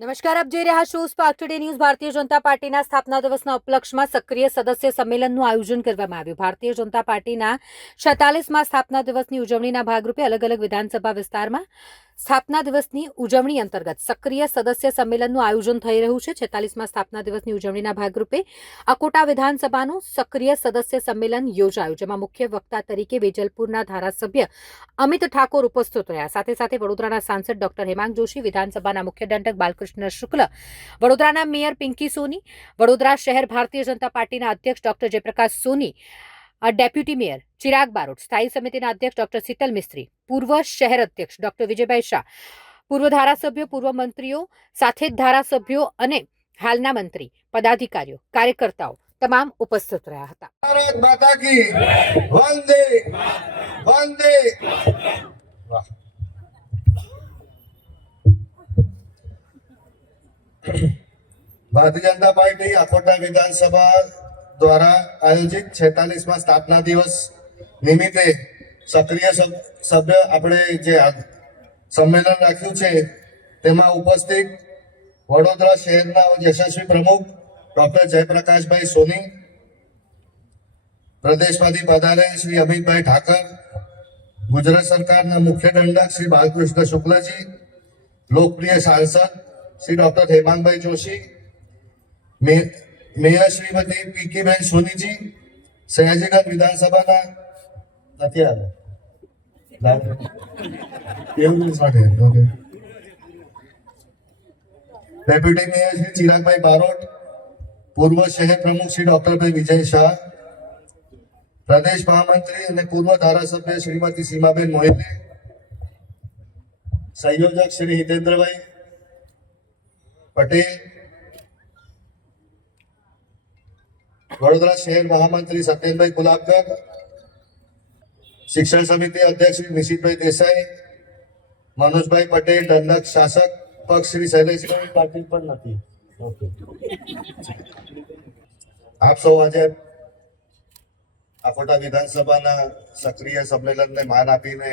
નમસ્કાર, આપ જોઈ રહ્યા છો spark today news. Bharatiya Janata પાર્ટીના સ્થાપના દિવસના ઉપલક્ષમાં સક્રિય સદસ્ય સંમેલનનું આયોજન કરવામાં આવ્યું. ભારતીય જનતા પાર્ટીના 46મા સ્થાપના દિવસની ઉજવણીના ભાગરૂપે અલગ અલગ વિધાનસભા વિસ્તારમાં સ્થાપના દિવસની ઉજવણી અંતર્ગત સક્રિય સદસ્ય સંમેલનનું આયોજન થઈ રહ્યું છે. 46મા સ્થાપના દિવસની ઉજવણીના ભાગરૂપે અકોટા વિધાનસભાનું સક્રિય સદસ્ય સંમેલન યોજાયું, જેમાં મુખ્ય વક્તા તરીકે વેજલપુરના ધારાસભ્ય અમિત ઠાકોર ઉપસ્થિત રહ્યા. સાથે સાથે વડોદરાના સાંસદ ડોક્ટર હેમાંગ જોશી, વિધાનસભાના મુખ્ય દંડક બાલકૃષ્ણ શુક્લ, વડોદરાના મેયર પિંકી સોની, વડોદરા શહેર ભારતીય જનતા પાર્ટીના અધ્યક્ષ ડોક્ટર જયપ્રકાશ સોની, ડેપ્યુટી મેયર ચિરાગ બારોટ, સ્થાયી સમિતિના અધ્યક્ષ ડોક્ટર શીતલ મિસ્ત્રી, પૂર્વ શહેર અધ્યક્ષ ડોક્ટર વિજયભાઈ શાહ, પૂર્વ ધારાસભ્યો, પૂર્વ મંત્રીઓ, સાથે જ ધારાસભ્યો અને હાલના મંત્રી, પદાધિકારીઓ, કાર્યકર્તાઓ તમામ ઉપસ્થિત રહ્યા હતા. ભારત માતા કી વંદે વંદે. ભારતીય જનતા પાર્ટી અકોટા વિધાનસભા દ્વારા આયોજિત 46મા સ્થાપના દિવસ નિમિત્તે સક્રિય સભ્ય આપણે જે સંમેલન રાખ્યું છે તેમાં ઉપસ્થિત વડોદરા શહેરના યશસ્વી પ્રમુખ ડોક્ટર જયપ્રકાશભાઈ સોની, પ્રદેશમાંથી પધારેલ શ્રી અમિતભાઈ ઠાકર, ગુજરાત સરકારના મુખ્ય દંડક શ્રી બાલકૃષ્ણ શુક્લજી, લોકપ્રિય સાંસદ શ્રી ડોક્ટર હેમાંગભાઈ જોશી, મેયર શ્રીમતી પીકીબેન સોનીજી, સયાજીગંજ વિધાનસભાના નથી ડેપ્યુટી મેયર શ્રી ચિરાગભાઈ બારોટ, પૂર્વ શહેર પ્રમુખ શ્રી ડોક્ટરભાઈ વિજય શાહ, પ્રદેશ મહામંત્રી અને પૂર્વ ધારાસભ્ય શ્રીમતી સીમાબેન મોહિતે, સંયોજક શ્રી હિતેન્દ્રભાઈ પટેલ, વડોદરા શહેર મહામંત્રી સત્યેન્દ્રભાઈ ગુલાબકર, શિક્ષણ સમિતિ અધ્યક્ષ શ્રી નિશિતભાઈ દેસાઈ, મનોજભાઈ પટેલ, દંડક શાસક પક્ષ શ્રી શૈલેષભાઈ પાટીલ પણ નથી. આપ સૌ આજે અકોટા વિધાનસભાના સક્રિય સંમેલનને માન આપીને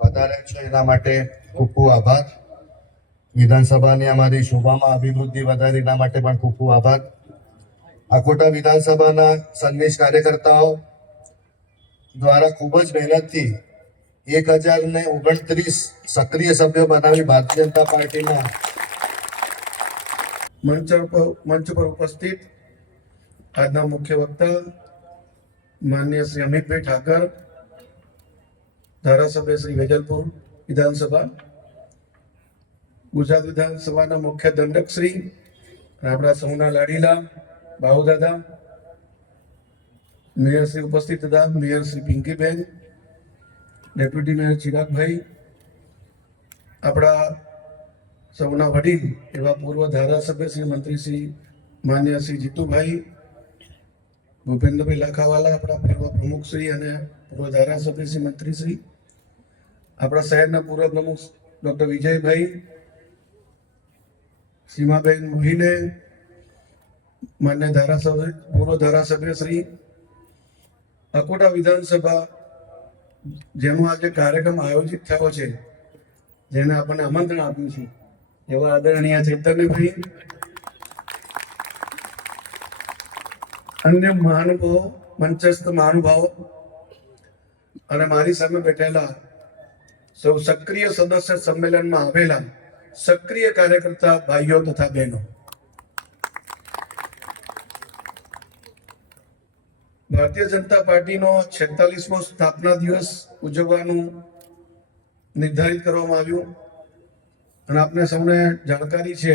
વધારે છે, એના માટે ખૂબ ખૂબ આભાર. વિધાનસભાની અમારી શોભામાં અભિવૃદ્ધિ વધારી એના માટે પણ ખૂબ ખૂબ આભાર. અકોટા વિધાનસભાના સંનિષ્ઠ કાર્યકર્તાઓ દ્વારા ખૂબ જ મહેનતથી 1029 સક્રિય સભ્યો બનાવી ભારતીય જનતા પાર્ટીના મંચ પર ઉપસ્થિત આજના મુખ્ય વક્તા માનનીય શ્રી અમિતભાઈ ઠાકર, ધારાસભ્ય શ્રી વેજલપુર વિધાનસભા, ગુજરાત વિધાનસભાના મુખ્ય દંડક શ્રી આપણા સૌના લાડીલા બાહુદાદા, મેયર શ્રી ઉપસ્થિત હતા, mayor Shri Pinkiben, deputy mayor Chiragbhai, આપણા સૌના વડીલ એવા પૂર્વ ધારાસભ્ય શ્રી મંત્રી શ્રી માન્ય શ્રી જીતુભાઈ, ભૂપેન્દ્રભાઈ લાખાવાલા, આપણા પૂર્વ પ્રમુખ શ્રી અને પૂર્વ ધારાસભ્ય શ્રી મંત્રી શ્રી, આપણા શહેરના પૂર્વ પ્રમુખ ડોક્ટર વિજયભાઈ, સીમાબેન મોહિને, માન્ય ધારાસભ્ય પૂર્વ ધારાસભ્ય શ્રી, અકોટા વિધાનસભા જેનો આજે કાર્યક્રમ આયોજિત થયો છે, જેને આપણને આમંત્રણ આપ્યું છે, એવા આદરણીય ચૈતન્યભાઈ, અન્ય મહાનુભાવો, મંચસ્થ મહાનુભાવો અને મારી સામે બેઠેલા સૌ સક્રિય સદસ્ય સંમેલનમાં આવેલા સક્રિય કાર્યકર્તા ભાઈઓ તથા બહેનો, ભારતીય જનતા પાર્ટીનો 46મો સ્થાપના દિવસ ઉજવવાનું નિર્ધારિત કરવામાં આવ્યું અને આપને સૌને જાણકારી છે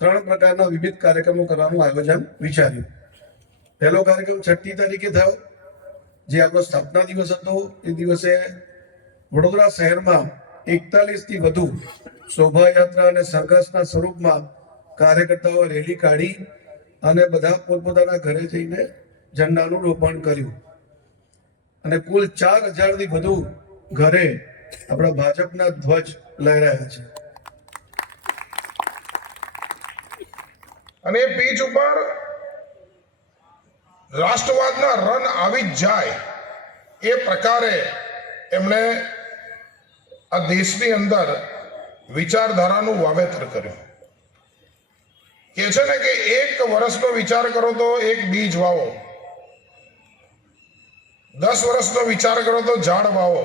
3 પ્રકારના વિવિધ કાર્યક્રમો કરવાનું આયોજન વિચાર્યું. પહેલો કાર્યક્રમ 6મી તારીખે થયો, જે આપણો સ્થાપના દિવસ હતો. એ દિવસે વડોદરા શહેરમાં 41થી વધુ શોભાયાત્રા અને સરઘસના સ્વરૂપમાં કાર્યકર્તાઓ રેલી કાઢી અને બધા પોતપોતાના ઘરે જઈને ઝંડાનું રોપણ કર્યું અને કુલ 4000થી વધુ ઘરે આપણા ભાજપના ધ્વજ લહેરાયા છે. અને પીચ ઉપર રાષ્ટ્રવાદના રન આવી જ જાય એ પ્રકારે એમણે આ દેશની અંદર વિચારધારાનું વાવેતર કર્યું. કે છે ને કે 1 વર્ષનો વિચાર કરો તો એક બીજ વાવો, 10 વર્ષનો વિચાર કરો તો ઝાડ વાવો,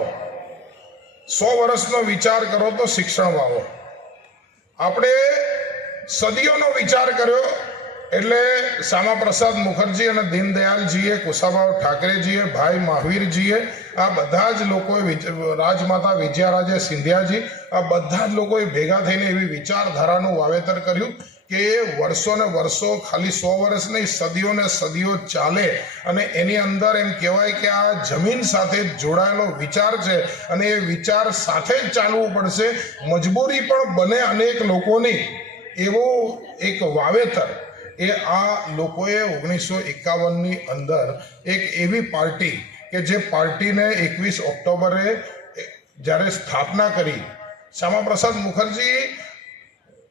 100 વર્ષનો વિચાર કરો તો શિક્ષણ વાવો. આપણે સદીઓનો વિચાર કર્યો એટલે શ્યામાપ્રસાદ મુખર્જી અને દીનદયાલજીએ, કુશાભાઉ ઠાકરેજીએ, ભાઈ મહાવીરજીએ, આ બધા જ લોકોએ, રાજમાતા વિજયારાજે સિંધિયાજી, આ બધા જ લોકોએ ભેગા થઈને એવી વિચારધારાનું વાવેતર કર્યું કે વર્ષો ને વર્ષો, ખાલી 100 વર્ષ નહીં, સદીઓ ને સદીઓ ચાલે. અને એની અંદર એમ કહેવાય કે આ જમીન સાથે જોડાયેલો વિચાર છે અને એ વિચાર સાથે જ ચાલવું પડશે. મજબૂરી પણ બને અનેક લોકોની, એવું એક વાવેતર એ આ લોકોએ 1951ની અંદર એક એવી પાર્ટી કે જે પાર્ટીને 21 ઓક્ટોબરે જ્યારે સ્થાપના કરી, શ્યામાપ્રસાદ મુખર્જી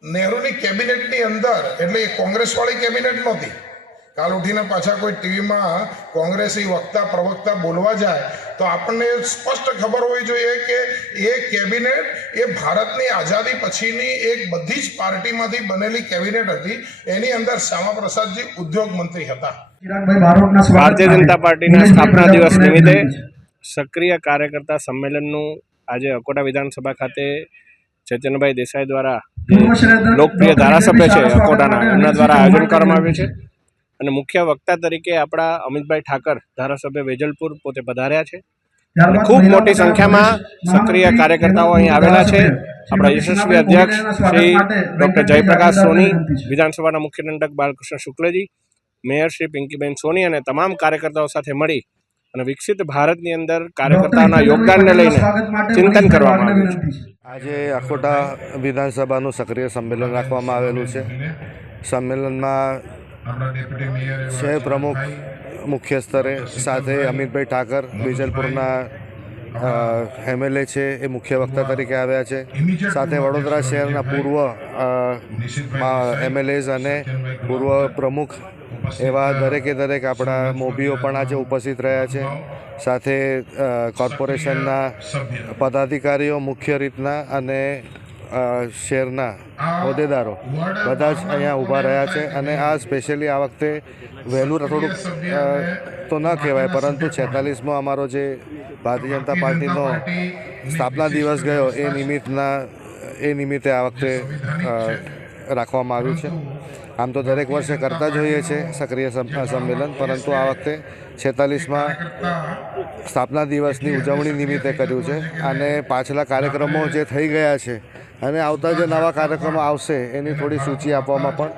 નહેરુની કેબિનેટની અંદર, એટલે એ કોંગ્રેસવાળી કેબિનેટ નહોતી. કાલ ઉઠીને પાછા કોઈ ટીવીમાં કોંગ્રેસી વક્તા પ્રવક્તા બોલવા જાય તો આપણને સ્પષ્ટ ખબર હોવી જોઈએ કે એ કેબિનેટ એ ભારતની આઝાદી પછીની એક બધી જ પાર્ટીમાંથી બનેલી કેબિનેટ હતી. એની અંદર શ્યામાપ્રસાદજી ઉદ્યોગ મંત્રી હતા. ભારતીય જનતા પાર્ટીના સ્થાપના દિવસ નિમિત્તે સક્રિય કાર્યકર્તા સંમેલનનું આજે અકોટા વિધાનસભા ખાતે ચૈતન્યભાઈ દેસાઈ દ્વારા લોકપ્રિય ધારાસભ્ય છે અકોટાના, એમના દ્વારા આયોજન કરવામાં આવ્યું છે. અને મુખ્ય વક્તા તરીકે આપણા અમિતભાઈ ઠાકર, ધારાસભ્ય વેજલપુર, પોતે પધાર્યા છે. અને ખૂબ મોટી સંખ્યામાં સક્રિય કાર્યકર્તાઓ અહીં આવેલા છે. આપણા યશસ્વી અધ્યક્ષ શ્રી ડૉક્ટર જયપ્રકાશ સોની, વિધાનસભાના મુખ્ય દંડક બાલકૃષ્ણ શુક્લજી, મેયર શ્રી પિંકીબેન સોની અને તમામ કાર્યકર્તાઓ સાથે મળી અને વિકસિત ભારતની અંદર કાર્યકર્તાઓના યોગદાનને લઈને ચિંતન કરવામાં આવ્યું છે. આજે અકોટા વિધાનસભાનું સક્રિય સંમેલન રાખવામાં આવેલું છે. સંમેલનમાં શહેર પ્રમુખ મુખ્ય સ્તરે, સાથે અમિતભાઈ ઠાકર વિજલપુરના એમએલએ છે, એ મુખ્ય વક્તા તરીકે આવ્યા છે. સાથે વડોદરા શહેરના પૂર્વ એમએલએઝ અને પૂર્વ પ્રમુખ એવા દરેકે દરેક આપણા મોભીઓ પણ આજે ઉપસ્થિત રહ્યા છે. સાથે કોર્પોરેશનના પદાધિકારીઓ મુખ્ય રીતના અને શહેરના હોદ્દેદારો બધા જ અહીંયા ઊભા રહ્યા છે. અને આ સ્પેશિયલી આ વખતે વહેલું થોડુંક તો ન કહેવાય, પરંતુ 46મો અમારો જે ભારતીય જનતા પાર્ટીનો સ્થાપના દિવસ ગયો એ નિમિત્તે આ વખતે રાખવામાં આવ્યું છે. આમ તો દરેક વર્ષે કરતા જ હોઈએ છીએ સક્રિય સંમેલન, પરંતુ આ વખતે 46મા સ્થાપના દિવસની ઉજવણી નિમિત્તે કર્યું છે. અને પાછલા કાર્યક્રમો જે થઈ ગયા છે અને આવતા જે નવા કાર્યક્રમો આવશે એની થોડી સૂચિ આપવામાં પણ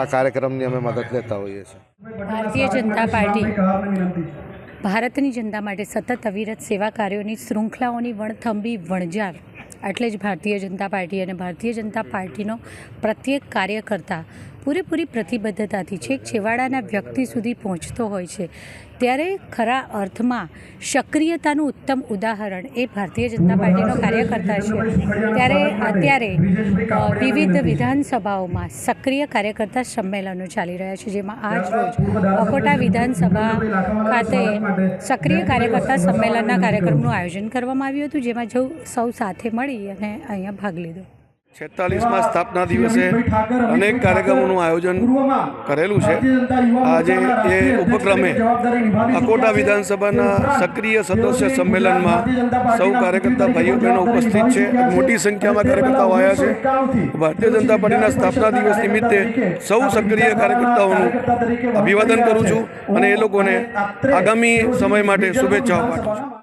આ કાર્યક્રમની અમે મદદ લેતા હોઈએ છીએ. ભારતીય જનતા પાર્ટી ભારતની જનતા માટે સતત અવિરત સેવા કાર્યોની શૃંખલાઓની વણથંભી વણઝાર. એટલે જ ભારતીય જનતા પાર્ટી અને ભારતીય જનતા પાર્ટીનો પ્રત્યેક કાર્યકર્તા પૂરેપૂરી પ્રતિબદ્ધતાથી છેક છેવાડાના વ્યક્તિ સુધી પહોંચતો હોય છે. ત્યારે ખરા અર્થમાં સક્રિયતાનું ઉત્તમ ઉદાહરણ એ ભારતીય જનતા પાર્ટીનો કાર્યકર્તા છે. ત્યારે અત્યારે વિવિધ વિધાનસભાઓમાં સક્રિય કાર્યકર્તા સંમેલનો ચાલી રહ્યા છે, જેમાં આજ રોજ અકોટા વિધાનસભા ખાતે સક્રિય કાર્યકર્તા સંમેલનના કાર્યક્રમનું આયોજન કરવામાં આવ્યું હતું, જેમાં સૌ સાથે મળી અને અહીંયા ભાગ લીધો. 46મા સ્થાપના દિવસે અનેક કાર્યક્રમોનું આયોજન કરેલું છે. આજે એ ઉપક્રમે અકોટા વિધાનસભાના સક્રિય સદસ્ય સંમેલનમાં સૌ કાર્યકર્તા ભાઈઓ બહેનો ઉપસ્થિત છે. મોટી સંખ્યામાં કાર્યકર્તાઓ આવ્યા છે. ભારતીય જનતા પાર્ટીના સ્થાપના દિવસ નિમિત્તે સૌ સક્રિય કાર્યકર્તાઓનું અભિવાદન કરું છું અને એ લોકોને આગામી સમય માટે શુભેચ્છાઓ પાઠવું છું.